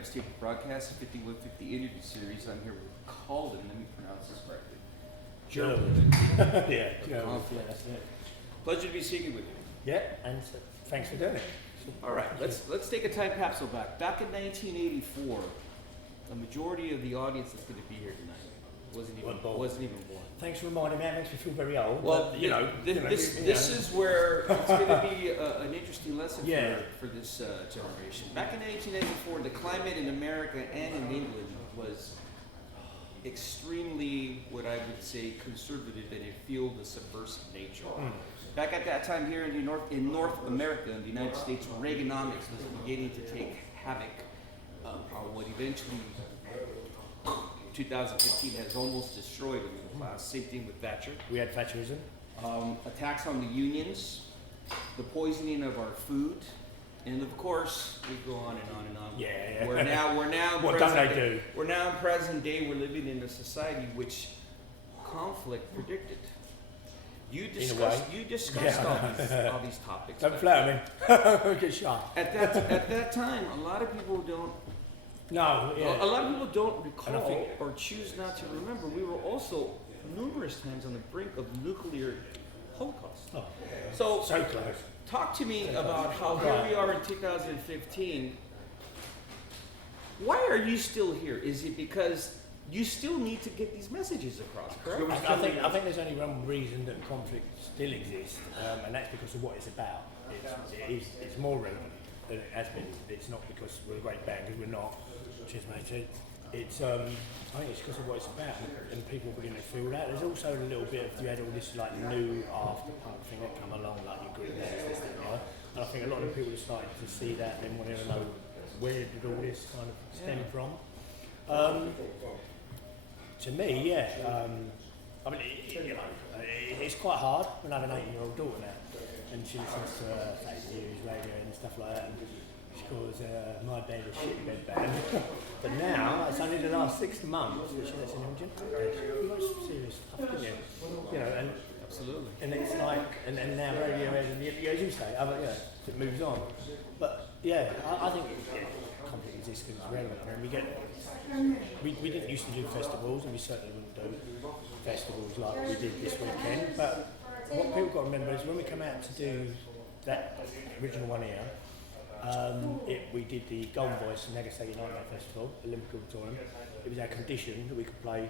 Travis Tape Broadcast, 5150 interview series. I'm here with Colin. Let me pronounce this correctly. Yeah, Gerald. Yeah, that's it. Pleasure to be speaking with you. Yeah, and thanks for doing it. All right, let's take a time capsule back. Back in 1984, the majority of the audience that's going to be here tonight wasn't even born. Thanks for reminding me. That makes me feel very old. Well, but, this is where it's going to be an interesting lesson Yeah. for this generation. Back in 1884, the climate in America and in England was extremely, what I would say, conservative in a field of subversive nature. Back at that time here in North America, in the United States, Reaganomics was beginning to take havoc on what eventually 2015 has almost destroyed the middle class. Same thing with Thatcher. we had Thatcherism. Attacks on the unions, the poisoning of our food, and of course we go on and on and on. Yeah. We're now What don't they do? We're now in present day. We're living in a society which conflict predicted. You discussed all these topics. Don't flatter me. Get shot. At that time, a lot of people don't. No, yeah. A lot of people don't recall think- or choose not to remember. We were also numerous times on the brink of nuclear holocaust. Oh, So, so close. talk to me about how here we are in 2015. Why are you still here? Is it because you still need to get these messages across, correct? I think there's only one reason that conflict still exists, and that's because of what it's about. It's more relevant than it has been. It's not because we're a great band, because we're not. Cheers, mate. It's I think it's because of what it's about, and people begin to feel that. There's also a little bit of, you had all this like new after punk thing that come along, like your group bands, this, that, and the other. And I think a lot of people are starting to see that and want to know where did all this kind of stem from. To me, yeah. I mean, it's quite hard when I have an 18-year-old daughter now, and she listens to news, radio, and stuff like that. And she calls my band a shit bed band. But now it's only the last 6 months that she lets in Jim. You got some serious stuff, didn't you? You know, and Absolutely. and it's like, and now radio, and as you say, it moves on. But yeah, I think conflict exists because it's relevant, and we didn't used to do festivals, and we certainly wouldn't do festivals like we did this weekend. But what people got to remember is when we come out to do that original one here, we did the Golden Voice Nagasaki Nightmare Festival, Olympic Auditorium. It was our condition that we could play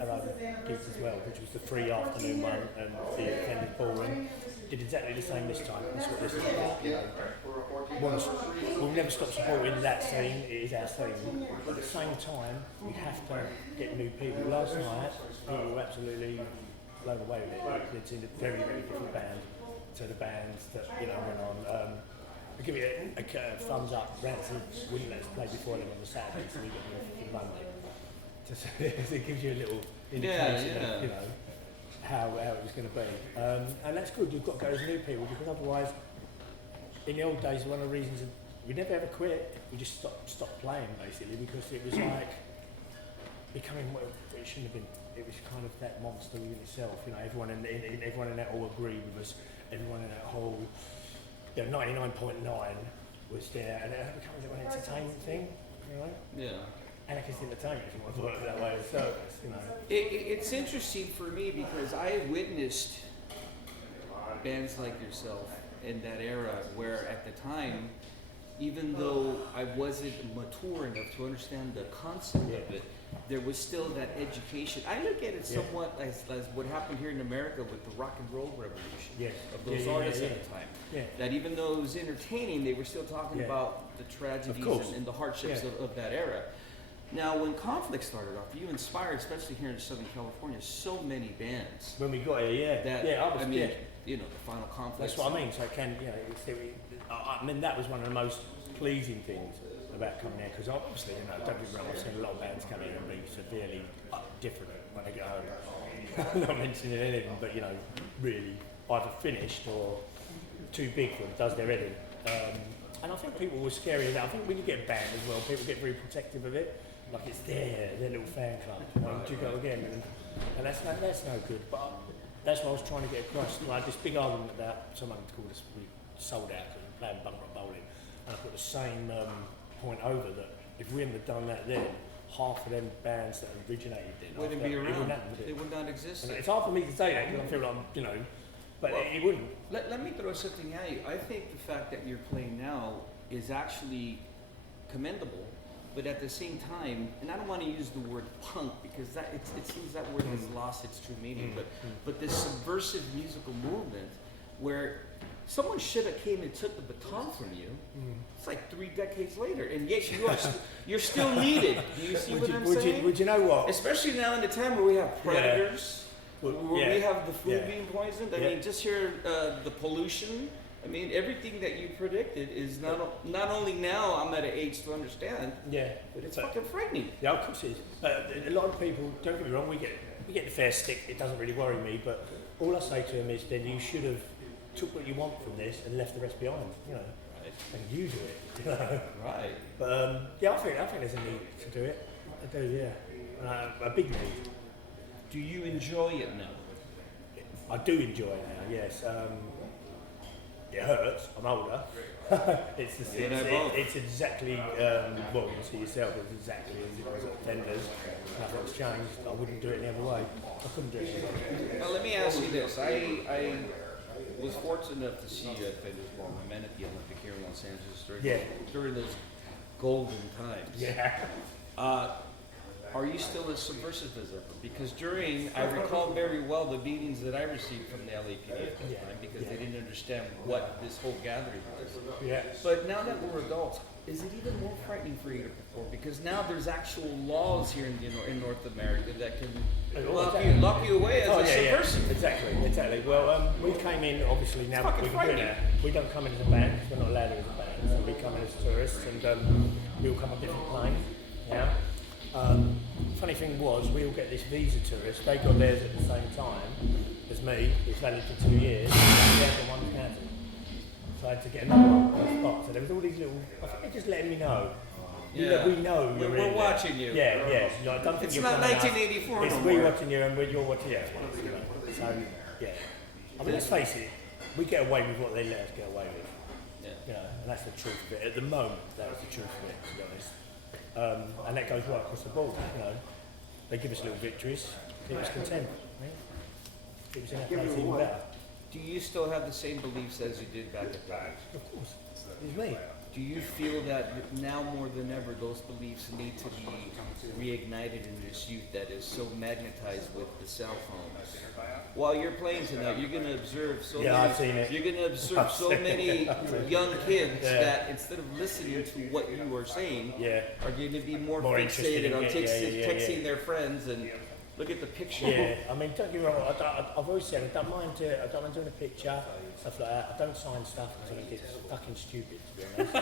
our own gigs as well, which was the free afternoon one and the extended ballroom. Did exactly the same this time. That's what this is about. You know, we'll never stop supporting that scene. It is our scene. But at the same time, we have to get new people. Last night, people were absolutely blown away with it. It's in a very, very different band to the bands that went on. I'll give you a thumbs up. Rancid wouldn't let us play before them on the Saturday, so we got them for Monday. Just, it gives you a little indication of how it was going to be. And that's good. You've got to go as new people, because otherwise, in the old days, one of the reasons we never ever quit, we just stopped playing basically, because it was like becoming what it shouldn't have been. It was kind of that monster in itself. You know, everyone in that all agreed with us. Everyone in that whole 99.9 was there, and it becomes an entertainment thing. You know. Yeah. Anarchist entertainment, if you want to put it that way. So, It's interesting for me because I have witnessed bands like yourself in that era where at the time, even though I wasn't mature enough to understand the concept of it, there was still that education. I look at it somewhat as what happened here in America with the rock and roll revolution of those artists at the time. Yeah. That even though it was entertaining, they were still talking about the tragedies and the hardships of that era. Now, when conflict started off, you inspired, especially here in Southern California, so many bands. When we got here, The Final Conflict. That's what I mean. So it can, I mean, that was one of the most pleasing things about coming here, because obviously, don't get me wrong, I've seen a lot of bands come in and be severely different when they get home. I'm not mentioning any of them, but really either finished or too big for them, does their head in. And I think people were scary of that. I think when you get banned as well, people get very protective of it. Like it's their little fan club. Do you go again? And that's no good. But that's what I was trying to get across. I had this big argument about someone called us, we sold out because we were playing bunk rock bowling. And I put the same point over that if we hadn't have done that then, half of them bands that originated then Wouldn't after be that, it around. wouldn't happen, would They it? would not exist. And it's hard for me to say that because I feel like I'm, you know, but Well, it wouldn't. Let me throw something at you. I think the fact that you're playing now is actually commendable, but at the same time, and I don't want to use the word punk because it seems that word has lost its true meaning, but this subversive musical movement where someone should have came and took the baton from you. It's like 3 decades later, and yet you're still needed. Do you see what I'm saying? Would you know what? Especially now in the time where we have predators, Well, where yeah. we have the food Yeah. being poisoned. I Yeah. mean, just here, the pollution. I mean, everything that you predicted is not only now I'm at an age to understand, Yeah. but it's But- fucking frightening. Yeah, of course it is. A lot of people, don't get me wrong, we get the fair stick. It doesn't really worry me, but all I say to them is, then you should have took what you want from this and left the rest behind. You know, Right. and you do it. You know. Right. But yeah, I think there's a need to do it. I do, yeah. A big need. Do you enjoy it now? I do enjoy it now. Yes. It hurts. I'm older. You and I both. It's exactly well, you see yourself. It's exactly as it was at Fenders. Nothing's changed. I wouldn't do it any other way. I couldn't do it any other way. Now, let me ask you this. I was fortunate enough to see you at Fenders Ball. I met at the Olympic here in Los Angeles during those golden times. Yeah. Are you still as subversive as ever? Because I recall very well the beatings that I received from the LAPD at that time because they didn't understand what this whole gathering was. Yeah. But now that we're adults, is it even more frightening for you to perform? Because now there's actual laws here in North America that can lock you away as a subversive. Exactly. Well, we came in, obviously, now fucking we can do it now. We don't come in as a band, because we're not allowed to as a band. So we come in as tourists, and we all come on different planes. Yeah. Funny thing was, we all get this visa tourist. They got theirs at the same time as me. It's valid for 2 years. And they had one cancelled. So I had to get another one on the spot. So there was all these little. I think they're just letting me know. Yeah. We know you're We're in watching you. Yeah. No, I don't think It's you're not coming out. 1984 It's no we more. watching you and you're watching us. You know. So yeah. I mean, let's face it. We get away with what they let us get away with. Yeah. You know, and that's the truth of it. At the moment, that was the truth of it, to be honest. And that goes right across the board. You know, they give us little victories, keep us content. Right? Keep us in that place even better. Do you still have the same beliefs as you did back at that? Of course, it's me. Do you feel that now more than ever those beliefs need to be reignited in this youth that is so magnetized with the cell phones? While you're playing tonight, you're going to observe so Yeah, many. I've seen it. You're going to observe I've so seen many young kids Yeah. that instead of listening to what you are saying, Yeah. are going to be more interested fixated in on it. texting their friends and look at the picture. Yeah, I mean, don't get me wrong. I've always said I don't mind doing a picture, stuff like that. I don't sign stuff until it gets fucking stupid, to be honest.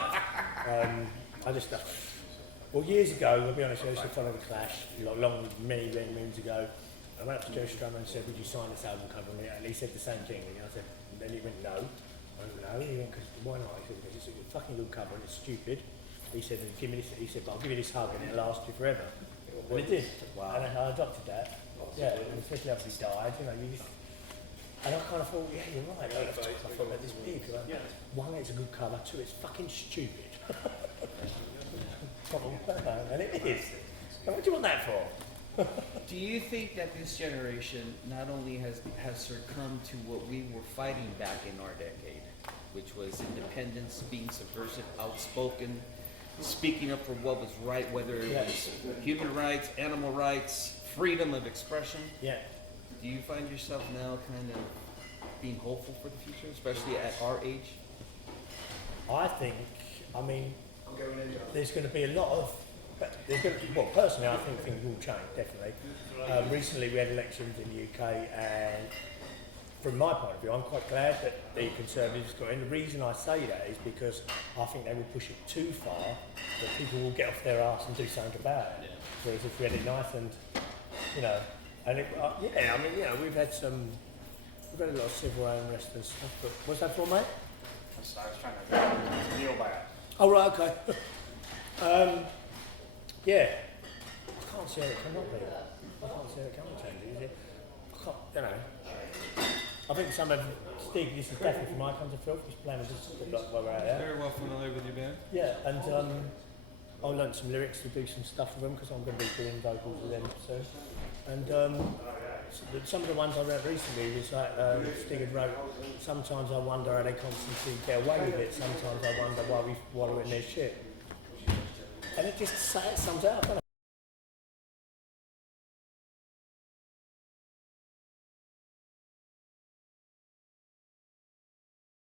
I just well, years ago, I'll be honest, I used to follow the Clash, many moons ago. I went up to Joe Strummer and said, "Would you sign this album cover?" And he said the same thing. And I said, and then he went, "No." I went, "No." He went, "Why not?" I said, "Because it's a fucking good cover and it's stupid." He said, "Give me this." He said, "But I'll give you this hug and it'll last you forever." Well, it did. Wow. And I adopted that. Yeah, and especially after he died, you know, you just. And I kind of thought, yeah, you're right. I thought about this big. Like, one, it's a good cover. Two, it's fucking stupid. And it is. And what do you want that for? Do you think that this generation not only has succumbed to what we were fighting back in our decade, which was independence, being subversive, outspoken, speaking up for what was right, whether it was human rights, animal rights, freedom of expression? Yeah. Do you find yourself now kind of being hopeful for the future, especially at our age? I mean, there's going to be a lot of, well, personally, I think things will change, definitely. Recently, we had elections in the UK, and from my point of view, I'm quite glad that the Conservatives got in. The reason I say that is because I think they will push it too far, that people will get off their arse and do something about it. Whereas if we had it nice and, you know, and we've had a lot of civil unrest and stuff, but what's that for, mate? I was trying to kneel by it. Oh, right, okay. Yeah. I can't see how it can not be. I can't see how it can't change it, is it? I can't, you know. I think some of Steve, this is definitely from Icons of Filth, he's playing with this like while we're out there. Very well familiar with your band. Yeah, and I learnt some lyrics to do some stuff with them because I'm going to be doing vocals with them soon. And some of the ones I wrote recently was like Stig had wrote, sometimes I wonder how they constantly get away with it, sometimes I wonder why we wallow in their shit. And it just sums it up, doesn't it?